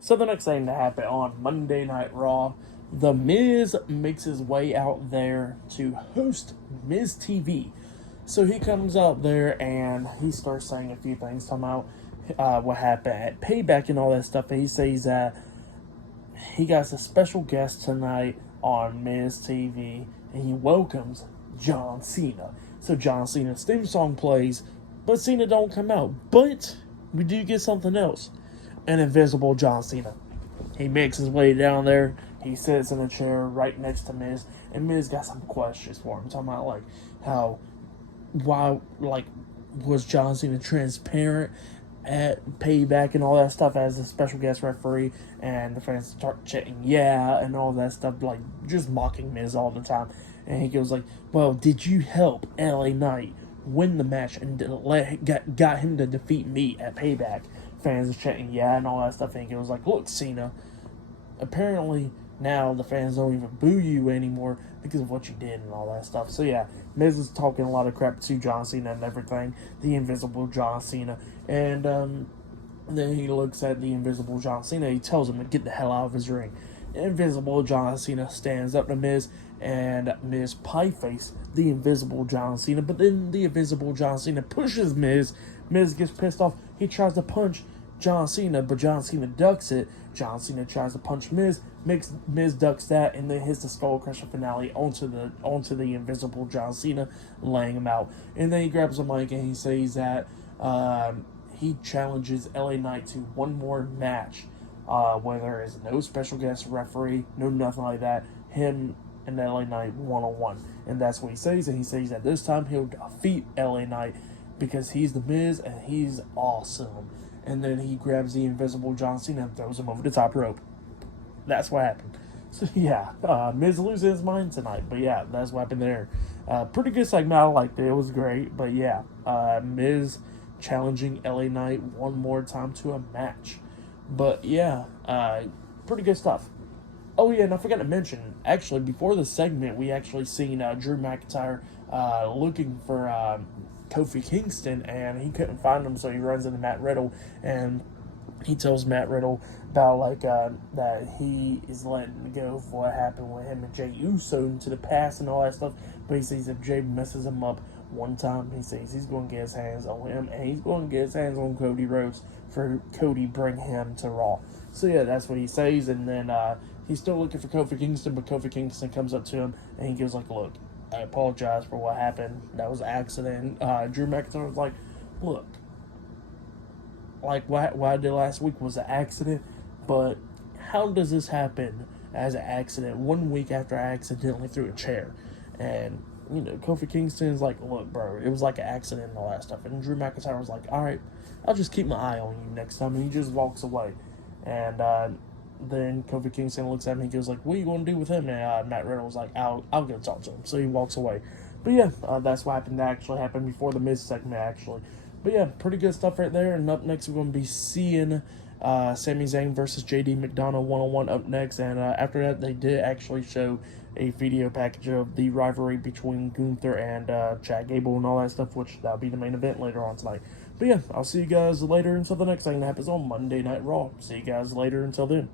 So the next thing to happen on Monday Night Raw, The Miz makes his way out there to host Miz TV. So he comes out there and he starts saying a few things, talking about what happened at Payback and all that stuff. And he says that he got a special guest tonight on Miz TV, and he welcomes John Cena. So John Cena's theme song plays, but Cena don't come out. But we do get something else. An invisible John Cena. He makes his way down there. He sits in a chair right next to Miz, and Miz got some questions for him, talking about like how, why, like, was John Cena transparent at Payback and all that stuff as a special guest referee, and the fans start chanting yeah and all that stuff, like just mocking Miz all the time. And he goes like, well, did you help LA Knight win the match and got him to defeat me at Payback? Fans are chanting yeah and all that stuff, and he goes like, look, Cena, apparently now the fans don't even boo you anymore because of what you did and all that stuff. So yeah, Miz is talking a lot of crap to John Cena and everything, the invisible John Cena, and then he looks at the invisible John Cena. He tells him to get the hell out of his ring. Invisible John Cena stands up to Miz, and Miz pie face the invisible John Cena, but then the invisible John Cena pushes Miz. Miz gets pissed off. He tries to punch John Cena, but John Cena ducks it. John Cena tries to punch Miz. Miz ducks that, and then hits the Skull Crusher finale onto the invisible John Cena, laying him out. And then he grabs the mic and he says that he challenges LA Knight to one more match, where there is no special guest referee, no nothing like that. Him and LA Knight one-on-one. And that's what he says. And he says that this time he'll defeat LA Knight because he's the Miz and he's awesome. And then he grabs the invisible John Cena and throws him over the top rope. That's what happened. So yeah, Miz loses his mind tonight. But yeah, that's what happened there. Pretty good segment. I liked it. It was great. But yeah, Miz challenging LA Knight one more time to a match. But yeah, pretty good stuff. Oh yeah, and I forgot to mention, actually, before the segment, we actually seen Drew McIntyre looking for Kofi Kingston, and he couldn't find him, so he runs into Matt Riddle, and he tells Matt Riddle about like that he is letting go for what happened with him and Jey Uso into the past and all that stuff. But he says if Jey messes him up one time, he says he's going to get his hands on him, and he's going to get his hands on Cody Rhodes for Cody bring him to Raw. So yeah, that's what he says, and then he's still looking for Kofi Kingston, but Kofi Kingston comes up to him and he goes like, look, I apologize for what happened. That was an accident. Drew McIntyre was like, look, like what I did last week was an accident, but how does this happen as an accident 1 week after I accidentally threw a chair? And, you know, Kofi Kingston's like, look, bro, it was like an accident and all that stuff. And Drew McIntyre was like, all right, I'll just keep my eye on you next time. And he just walks away. And then Kofi Kingston looks at him and he goes like, what are you going to do with him? And Matt Riddle was like, I'll go talk to him. So he walks away. But yeah, that's what happened. That actually happened before the Miz segment, actually. But yeah, pretty good stuff right there. And up next, we're going to be seeing Sami Zayn versus JD McDonough one-on-one up next. And after that, they did actually show a video package of the rivalry between Gunther and Chad Gable and all that stuff, which that'll be the main event later on tonight. But yeah, I'll see you guys later until the next thing that happens on Monday Night Raw. See you guys later until then.